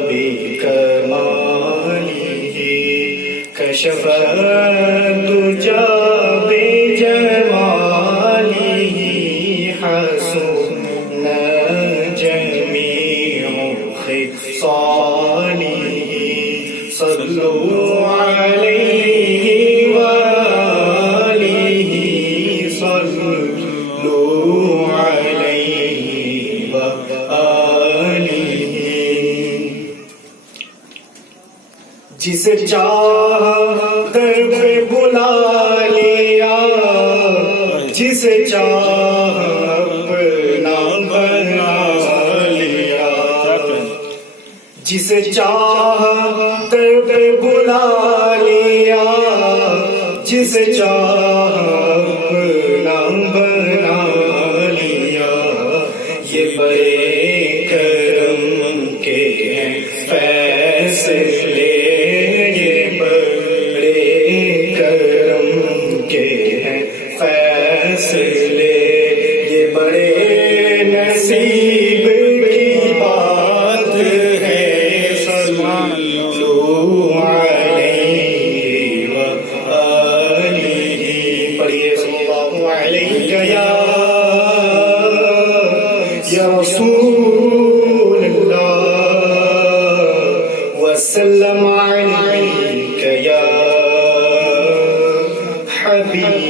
بكماله كشف الدجى بجماله حسن جميع خصاله صلوا عليه وآله صلوا عليه وآله جسے چاہ در پہ بلا لیا جسے چاہ اپنا بنا لیا جسے چاہ در پہ بلا لیا جسے چاہ اپنا بنا لیا یہ بڑے کرم کے ہیں فیصلے فیصلے یہ بڑے نصیب کی بات ہے صلو علیہ وآلہ پڑھیے صلی اللہ علیہ یا رسول اللہ وسلم علیک یا حبیب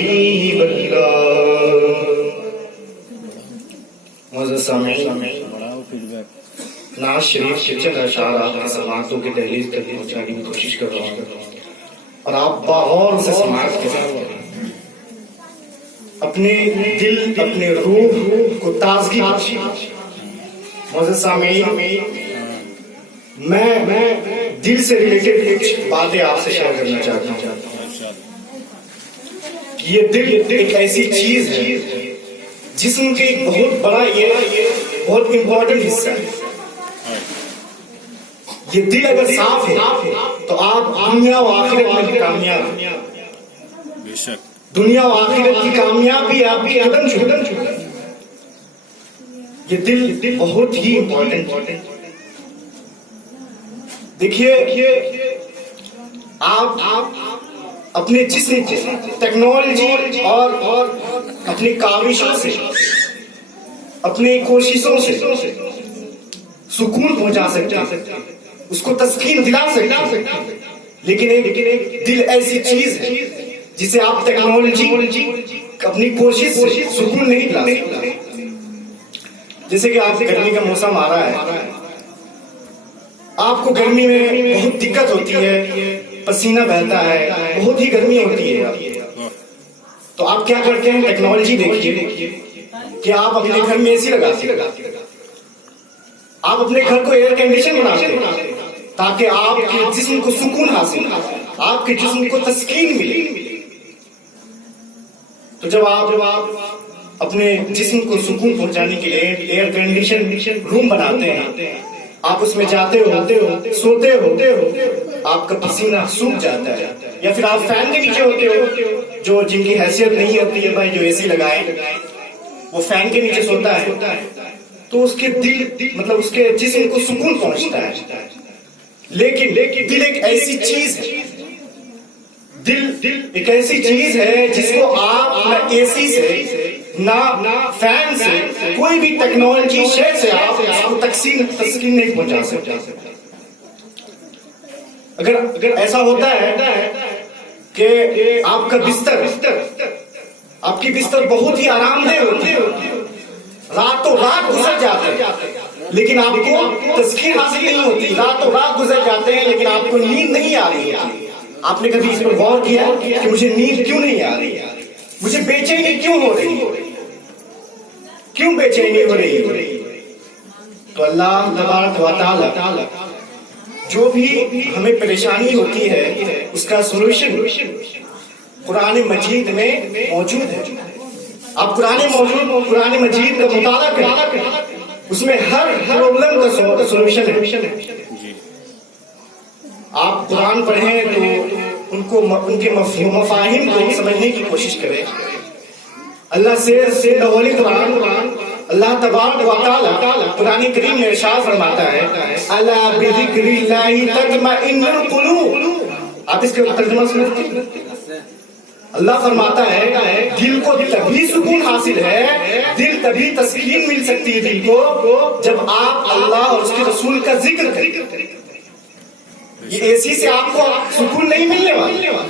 نعت شریف کے چند اشعار آپ کی سماعتوں کی دہلیز تک پہنچانے کی کوشش کر رہا ہوں اور آپ باغور سے سماعت کریں اپنے دل اپنے روح کو تازگی بخشیں معزز سامعین میں دل سے ریلیٹڈ کچھ باتیں آپ سے شیئر کرنا چاہتا ہوں یہ دل ایک ایسی چیز ہے جسم کے ایک بہت بڑا یہ بہت امپورٹنٹ حصہ ہے یہ دل اگر صاف ہے تو آپ دنیا و آخرت میں کامیاب دنیا و آخرت کی کامیابی آپ کی قدم چھوڑ یہ دل بہت ہی امپورٹنٹ دیکھیے آپ اپنے جسم کو ٹیکنالوجی اور اپنی کاوشوں سے اپنی کوششوں سے سکون پہنچا سکتے ہیں اس کو تسکین دلا سکتے ہیں لیکن ایک دل ایسی چیز ہے جسے آپ ٹیکنالوجی اپنی کوشش سے سکون نہیں دلا سکتے جیسے کہ آپ گرمی کا موسم آ رہا ہے آپ کو گرمی میں بہت دقت ہوتی ہے پسینہ بہتا ہے بہت ہی گرمی ہوتی ہے تو آپ کیا کرتے ہیں ٹیکنالوجی دیکھیے کہ آپ اپنے گھر میں اے سی لگاتے ہیں آپ اپنے گھر کو ایئر کنڈیشن بناتے ہیں تاکہ آپ کے جسم کو سکون حاصل آپ کے جسم کو تسکین ملے تو جب آپ اپنے جسم کو سکون پہنچانے کے لیے ایئر کنڈیشن روم بناتے ہیں آپ اس میں جاتے ہو سوتے ہو آپ کا پسینہ سوکھ جاتا ہے یا پھر آپ فین کے نیچے ہوتے ہو جو جن کی حیثیت نہیں ہوتی ہے بھائی جو اے سی لگائے وہ فین کے نیچے سوتا ہے تو اس کے دل مطلب اس کے جسم کو سکون پہنچتا ہے لیکن دل ایک ایسی چیز ہے دل ایک ایسی چیز ہے جس کو آپ نہ اے سی سے نہ فین سے کوئی بھی ٹیکنالوجی شے سے آپ اس کو تسکین نہیں پہنچا سکتے اگر ایسا ہوتا ہے کہ آپ کا بستر آپ کی بستر بہت ہی آرام دہ ہوتی ہے راتوں رات گزر جاتے ہیں لیکن آپ کو تسکین حاصل نہیں ہوتی راتوں رات گزر جاتے ہیں لیکن آپ کو نیند نہیں آ رہی ہے آپ نے کبھی اس پر غور کیا کہ مجھے نیند کیوں نہیں آ رہی مجھے بے چینی کیوں ہو رہی کیوں بے چینی ہو رہی تو اللہ تبارک و تعالی جو بھی ہمیں پریشانی ہوتی ہے اس کا سولوشن قرآن مجید میں موجود ہے آپ قرآن مجید کا مطالعہ کریں اس میں ہر پرابلم کا سولوشن ہے آپ قرآن پڑھیں تو ان کے مفاہیم کو سمجھنے کی کوشش کریں اللہ سے قرآن اللہ تبارک و تعالی قرآن کریم میں ارشاد فرماتا ہے الا بذکر اللہ تطمئن القلوب. آپ اس کے ترجمہ سمجھتے ہیں؟ اللہ فرماتا ہے دل کو تبھی سکون حاصل ہے، دل تبھی تسکین مل سکتی ہے دل کو جب آپ اللہ اور اس کے رسول کا ذکر کریں. یہ ایسی سے آپ کو سکون نہیں ملنے والا.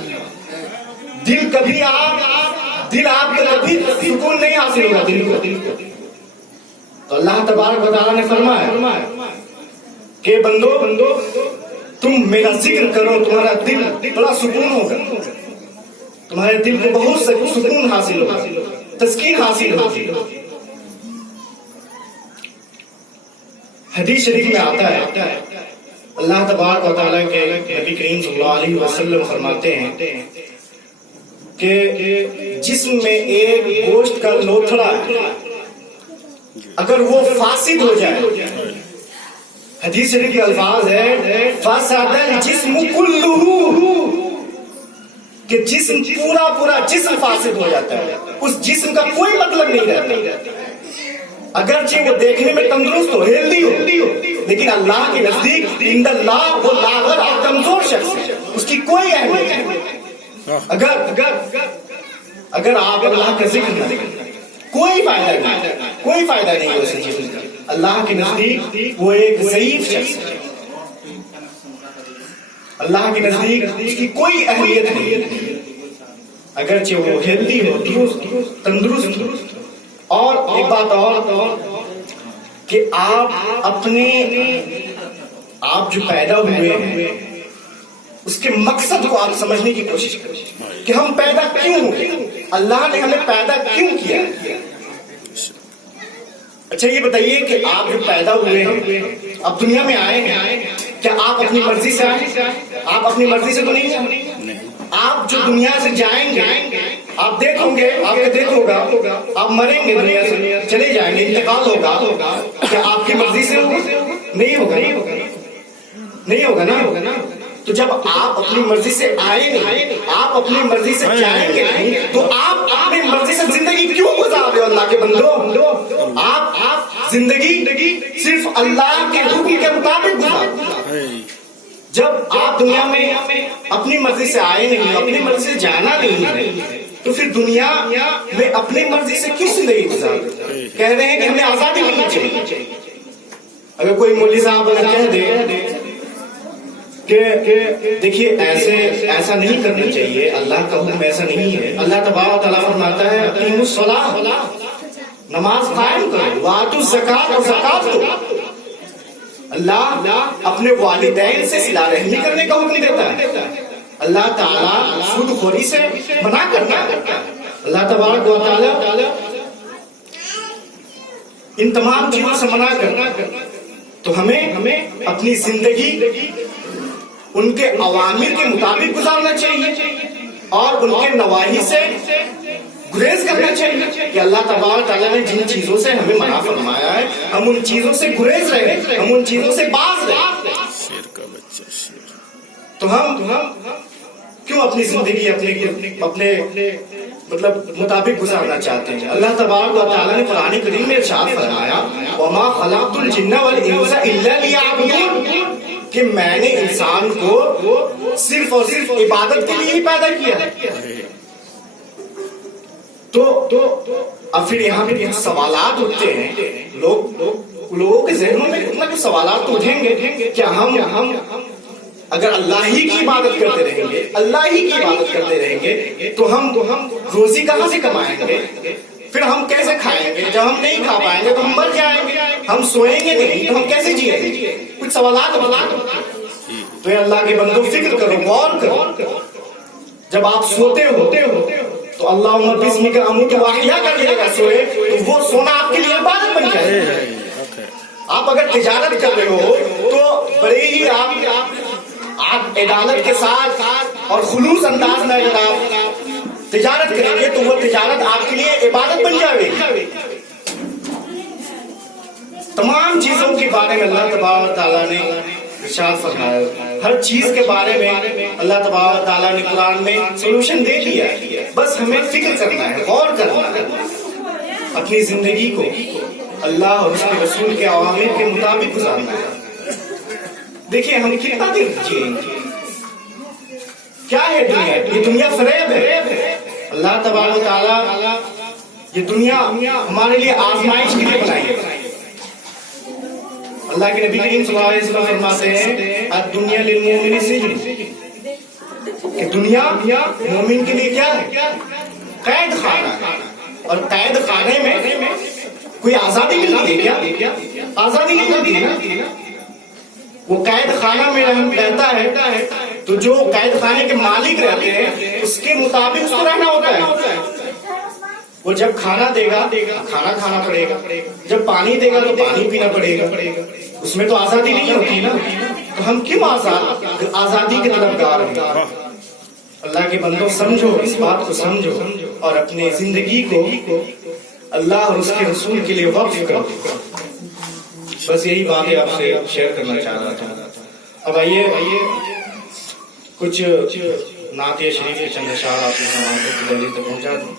دل آپ کو کبھی سکون نہیں حاصل ہوگا دل کو. تو اللہ تبارک و تعالیٰ نے فرمایا کہ بندو تم میرا ذکر کرو، تمہارا دل بڑا سکون ہوگا، تمہارے دل کو بہت سکون حاصل ہوگا، تسکین حاصل ہوگی. حدیث شریف میں آتا ہے اللہ تبارک و تعالیٰ کے نبی کریم صلی اللہ علیہ وسلم فرماتے ہیں کہ جسم میں ایک گوشت کا لوتھڑا ہے، اگر وہ فاسد ہو جائے، حدیث شریف کے الفاظ ہے فسد الجسم کلہ، کہ جسم پورا جسم فاسد ہو جاتا ہے، اس جسم کا کوئی مطلب نہیں رہتا. اگرچہ وہ دیکھنے میں تندرست ہو، ہیلدی ہو، لیکن اللہ کے نزدیک عند اللہ وہ لاغر اور کمزور شخص ہے، اس کی کوئی اہمیت نہیں. اگر آپ اللہ کا ذکر نہ کریں کوئی فائدہ نہیں ہے اس چیز کا. اللہ کے نزدیک وہ ایک ضعیف شخص ہے، اللہ کے نزدیک اس کی کوئی اہمیت نہیں، اگرچہ وہ ہیلدی ہو، تندرست ہو. اور ایک بات اور کہ آپ جو پیدا ہوئے ہیں اس کے مقصد کو آپ سمجھنے کی کوشش کریں کہ ہم پیدا کیوں ہوئے، اللہ نے ہمیں پیدا کیوں کیا. اچھا یہ بتائیے کہ آپ جو پیدا ہوئے ہیں، اب دنیا میں آئے ہیں، کیا آپ اپنی مرضی سے آئے؟ آپ اپنی مرضی سے تو نہیں آئے. آپ جو دنیا سے جائیں گے، آپ دیکھو گے، آپ کا دیکھ ہوگا، آپ مریں گے، دنیا سے چلے جائیں گے، انتقال ہوگا، کیا آپ کی مرضی سے ہوگا؟ نہیں ہوگا نا. تو جب آپ اپنی مرضی سے آئیں گے، آپ اپنی مرضی سے جائیں گے، تو آپ اپنی مرضی سے زندگی کیوں گزار رہے ہو اللہ کے بندو؟ آپ زندگی صرف اللہ کے حکم کے مطابق گزارو. جب آپ دنیا میں اپنی مرضی سے آئے نہیں، اپنی مرضی سے جانا نہیں ہے، تو پھر دنیا میں اپنی مرضی سے کس زندگی گزار رہے؟ کہہ رہے ہیں کہ ہمیں آزادی ملنی چاہیے. اگر کوئی مولوی صاحب کہہ دے کہ دیکھیے ایسا نہیں کرنا چاہیے، اللہ کا حکم ایسا نہیں ہے. اللہ تبارک و تعالیٰ فرماتا ہے اقیموا الصلاۃ، نماز قائم کرو، وآتوا الزکاۃ، اور زکات دو. اللہ اپنے والدین سے صلہ رحمی کرنے کا حکم دیتا ہے. اللہ تعالیٰ سود خوری سے منع کرتا ہے. اللہ تبارک و تعالیٰ ان تمام چیزوں سے منع کرتا ہے. تو ہمیں اپنی زندگی ان کے اوامر کے مطابق گزارنا چاہیے اور ان کے نواہی سے گریز کرنا چاہیے کہ اللہ تبارک تعالیٰ نے جن چیزوں سے ہمیں منع فرمایا ہے ہم ان چیزوں سے گریز رہے، ہم ان چیزوں سے باز رہے. تو ہم کیوں اپنی زندگی اپنے مطابق گزارنا چاہتے ہیں؟ اللہ تبارک و تعالیٰ نے قرآن کریم میں ارشاد فرمایا وَمَا خَلَقْتُ الْجِنَّ وَالْإِنسَ إِلَّا لِيَعْبُدُونِ، کہ میں نے انسان کو صرف اور صرف عبادت کے لیے ہی پیدا کیا. تو اب پھر یہاں پہ کچھ سوالات اٹھتے ہیں، لوگوں کے ذہنوں میں کتنا کچھ سوالات تو اٹھیں گے. کیا ہم اگر اللہ ہی کی عبادت کرتے رہیں گے، اللہ ہی کی عبادت کرتے رہیں گے، تو ہم روزی کہاں سے کمائیں گے؟ پھر ہم کیسے کھائیں گے؟ جب ہم نہیں کھا پائیں گے تو ہم مر جائیں گے. ہم سوئیں گے نہیں تو ہم کیسے جیئیں گے؟ کچھ سوالات تو اللہ کے بندو فکر کرو، غور کرو. جب آپ سوتے ہو تو اللہم بسمک اموت واحیا کر لے گا، سوئے تو وہ سونا آپ کے لیے عبادت بن جائے. آپ اگر تجارت کر رہے ہو تو بڑے ہی آپ عدالت کے ساتھ اور خلوص انداز میں اگر آپ تجارت کریں گے تو وہ تجارت آپ کے لیے عبادت بن جائے گی. تمام چیزوں کے بارے میں اللہ تبارک تعالیٰ نے ارشاد فرمایا، ہر چیز کے بارے میں اللہ تبارک تعالیٰ نے قرآن میں سولوشن دے دیا ہے. بس ہمیں فکر کرنا ہے، غور کرنا ہے اپنی زندگی کو اللہ اور اس کے رسول کے اوامر کے مطابق گزارنا ہے. دیکھیے ہم کتنا دن جئیں گے. کیا ہے دنیا؟ یہ دنیا فریب ہے. اللہ تبارک و تعالیٰ یہ دنیا ہمارے لیے آزمائش کے لیے بنائی ہے. اللہ کے نبی کریم صلی اللہ علیہ وسلم فرماتے ہیں الدنیا للمؤمن سجن، کہ دنیا مومن کے لیے کیا ہے؟ قید خانہ. اور قید خانے میں کوئی آزادی ملتی ہے کیا؟ آزادی نہیں ملتی ہے. وہ قید خانہ میں رہتا ہے تو جو قید خانے کے مالک رہتے ہیں اس کے مطابق اس کو رہنا ہوتا ہے. وہ جب کھانا دے گا کھانا کھانا پڑے گا، جب پانی دے گا تو پانی پینا پڑے گا. اس میں تو آزادی نہیں ہوتی نا. تو ہم کیوں آزادی کے طرفدار ہیں؟ اللہ کے بندوں سمجھو، اس بات کو سمجھو اور اپنے زندگی کو اللہ اور اس کے رسول کے لیے وقف کرو. بس یہی باتیں آپ سے شیئر کرنا چاہ رہا تھا. اب آئیے کچھ نعت شریف کے چند اشعار آپ کی سماعت تک پہنچا دوں.